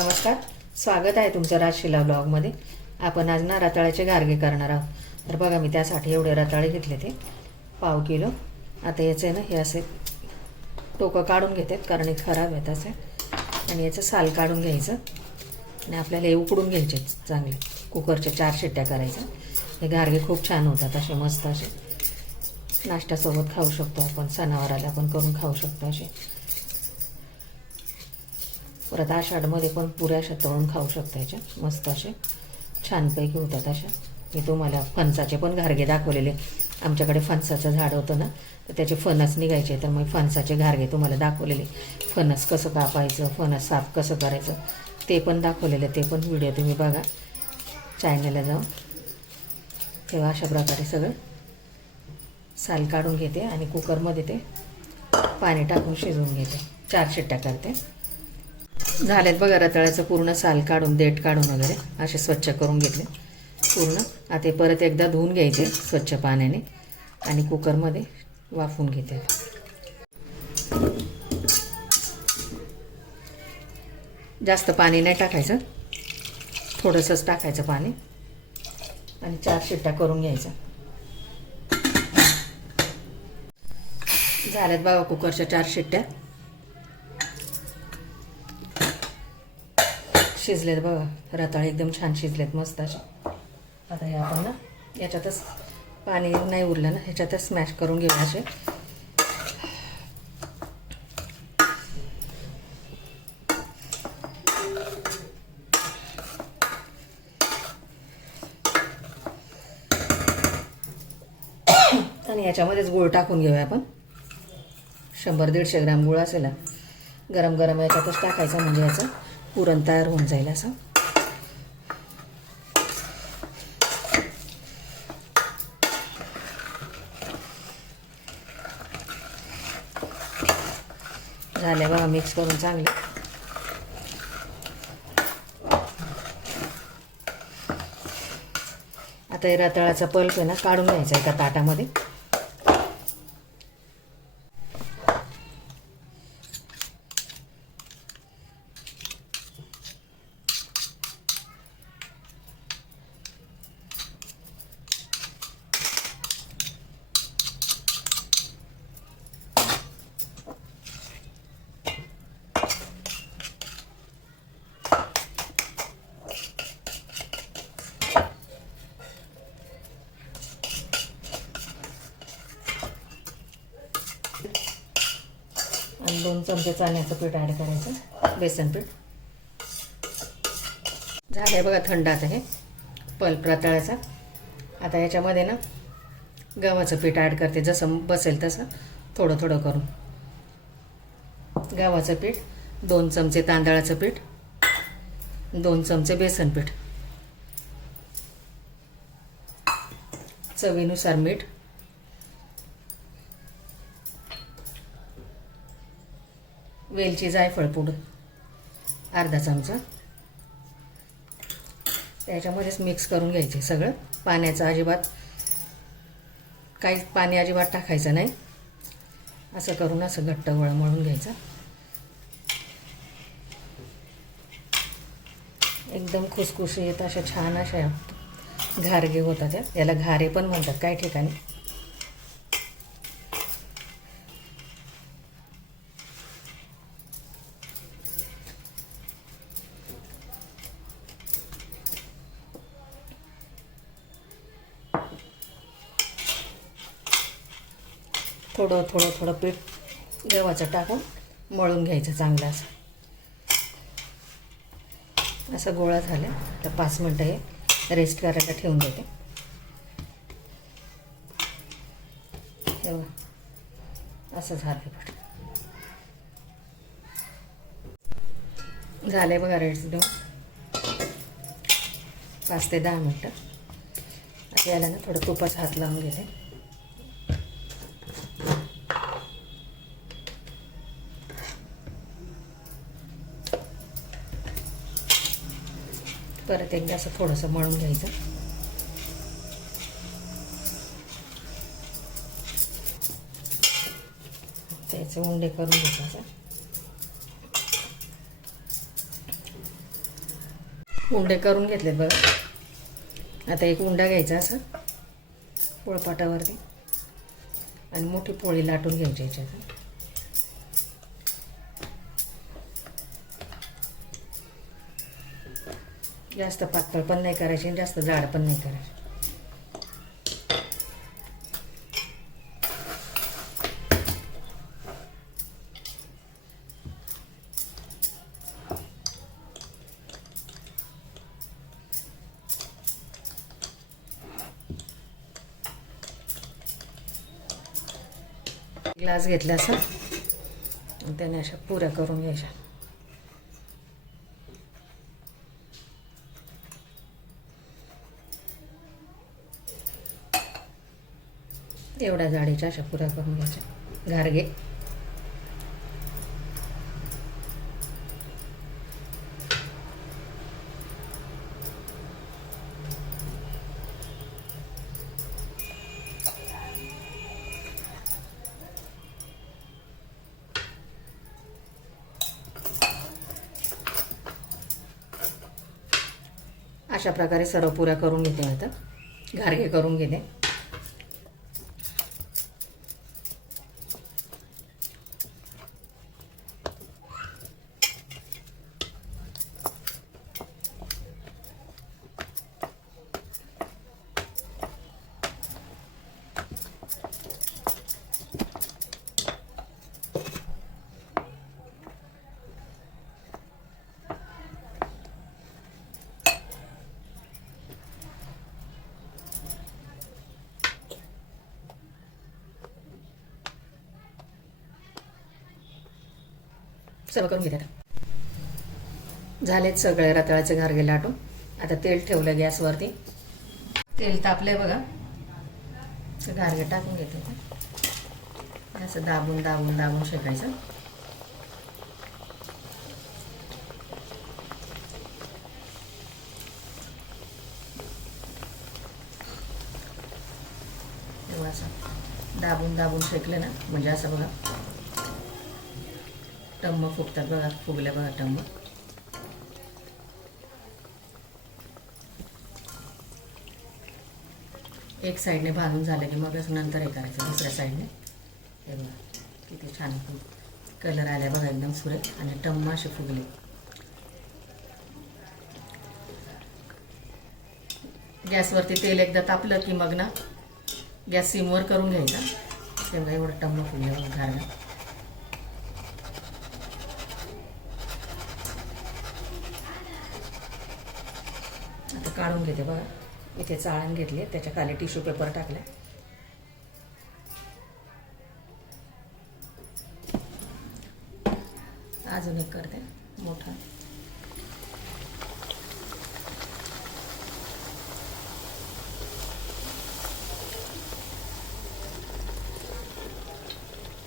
नमस्कार. स्वागत आहे तुमचं राजशिला ब्लॉगमध्ये. आपण आज ना रताळ्याचे गारगे करणार आहोत. तर बघा मी त्यासाठी एवढे रताळे घेतले ते. पाव किलो. आता याचे ना हे असे टोकं काढून घेतात कारण हे खराब आहेत असे. आणि याचं साल काढून घ्यायचं. आणि आपल्याला हे उकडून घ्यायचे चांगले. कुकरच्या चार शिट्ट्या करायच्या. हे गारगे खूप छान होतात असे मस्त असे. नाश्त्यासोबत खाऊ शकतो आपण सणावाराला पण करून खाऊ शकतो असे. परत आषाढमध्ये पण पुऱ्या अशा तळून खाऊ शकता याच्या. मस्त असे. छानपैकी होतात अशा. मी तुम्हाला फणसाचे पण घारगे दाखवलेले. आमच्याकडे फणसाचं झाड होतं ना तर त्याचे फणस निघायचे तर मग फणसाचे घारगे तुम्हाला दाखवलेले. फणस कसं कापायचं फणस साफ कसं करायचं ते पण दाखवलेले ते पण व्हिडिओ तुम्ही बघा. चॅनलला जाऊन. तेव्हा अशा प्रकारे सगळं साल काढून घेते आणि कुकरमध्ये ते पाणी टाकून शिजवून घेते. चार शिट्ट्या करते. झालेत बघा रताळ्याचं पूर्ण साल काढून देठ काढून वगैरे असे स्वच्छ करून घेतले. पूर्ण. आता ते परत एकदा धुवून घ्यायचे स्वच्छ पाण्याने आणि कुकरमध्ये वाफवून घेते. जास्त पाणी नाही टाकायचं. थोडंसंच टाकायचं पाणी. आणि चार शिट्ट्या करून घ्यायचं झाल्यात बघा कुकरच्या चार शिट्ट्या. शिजलेत बघा. रताळे एकदम छान शिजलेत मस्त असे. आता हे आपण ना याच्यातच पाणी नाही उरलं ना ह्याच्यातच स्मॅश करून घेऊ असे. आणि याच्यामध्येच गूळ टाकून घेऊया आपण. शंभर दीडशे ग्रॅम गुळ असेल गरम गरम याच्यातच टाकायचं म्हणजे याचं. पुरण तयार होऊन जाईल असं. झाले बघा मिक्स करून चांगले. आता हे रताळाचा पल्प आहे ना काढून घ्यायचा एका ताटामध्ये आणि दोन चमचे चालण्याचं पीठ ॲड करायचं. बेसन पीठ. झालं आहे बघा थंड आता हे पल्प रताळ्याचा आता याच्यामध्ये ना गव्हाचं पीठ ॲड करते. जसं बसेल तसं थोडं थोडं करून. गव्हाचं पीठ दोन चमचे तांदळाचं पीठ दोन चमचे बेसन पीठ. चवीनुसार मीठ. वेलची जायफळ पूड. अर्धा चमचा. त्याच्यामध्येच मिक्स करून घ्यायचे सगळं. पाण्याचं अजिबात काही पाणी अजिबात टाकायचं नाही. असं करून असं घट्ट गोळा मळून घ्यायचा. एकदम खुसखुशीत अशा छान अशा घारगे होतात. याला घारे पण म्हणतात काही ठिकाणी. थोडं थोडं थोडं पीठ गव्हाचं टाकून मळून घ्यायचं चांगलं असं. असं गोळा झाला. तर पाच मिनटं हे रेस्ट करायला ठेवून देते. तेव्हा असं झालं पीठ. झालं आहे बघा रेस्ट देऊन पाच ते दहा मिनटं. आता याला ना थोडं तुपाचा हात लावून घेते. परत एकदा असं थोडंसं मळून घ्यायचं. त्याचे उंडे करून घ्यायचं उंडे करून घेतलेत बघा. आता एक उंडा घ्यायचा असा. पोळपाटावरती. आणि मोठी पोळी लाटून घ्यायची याच्यात. जास्त पातळ पण नाही करायची आणि जास्त जाड पण नाही करायची. ग्लास घेतला असा. त्याने अशा पुऱ्या करून घ्यायच्या. एवढ्या जाडीच्या अशा पुऱ्या करून घ्यायच्या. घारगे अशा प्रकारे सर्व पुऱ्या करून घेते आता. घारगे करून घेते. सर्व करून घेते आता झालेत सगळे रताळ्याचे घार गेले आटून आता तेल ठेवलं गॅसवरती. तेल तापले बघा. ते घारगे टाकून घेते असं दाबून दाबून दाबून शेकायचं. तेव्हा असं दाबून दाबून शेकलं ना. म्हणजे असं बघा. टम्म फुगतात बघा फुगल्या बघा टम्म. एक साईडने भाजून झालं की मगच नंतर हे करायचं दुसऱ्या साईडने. हे बघा किती छान कलर आल्या बघा एकदम सुरेख आणि टम्म असे फुगले. गॅसवरती तेल एकदा तापलं की मग ना गॅस सिमवर करून घ्यायचा. तेव्हा एवढं टम्म फुगले बघा आता काढून घेते बघा. इथे चाळण घेतली त्याच्याखाली टिश्यू पेपर टाकला. अजून एक करते मोठा.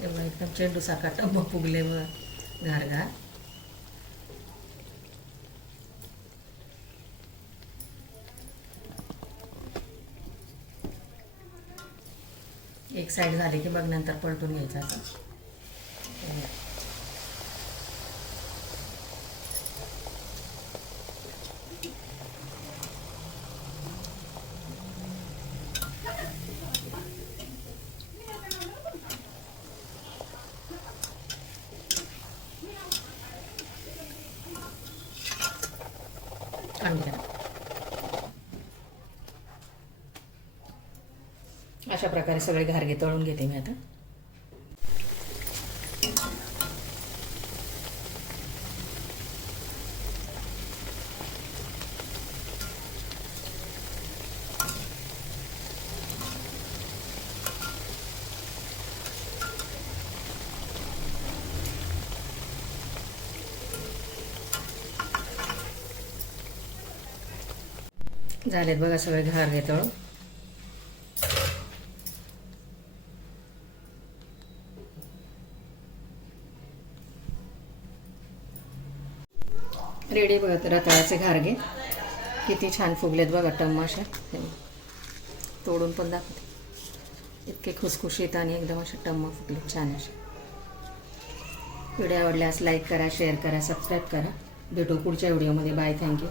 एवढा एकदम चेंडू साखा टप्प फुगले व घार घार एक साईड झाली की मग नंतर पलटून घ्यायचं असं काढून घ्या अशा प्रकारे सगळे घारगे तळून घेते मी आता. झालेत बघा सगळे घार तळून. रेडी बघा रताळ्याचे घारगे. किती छान फुगलेत बघा टम्माशा तोडून पण दाखवते. इतके खुसखुशीत आणि एकदम असे टम्मा फुगले छान असे. व्हिडिओ आवडल्यास लाईक करा शेअर करा सबस्क्राईब करा. भेटू पुढच्या व्हिडिओमध्ये. Bye thank you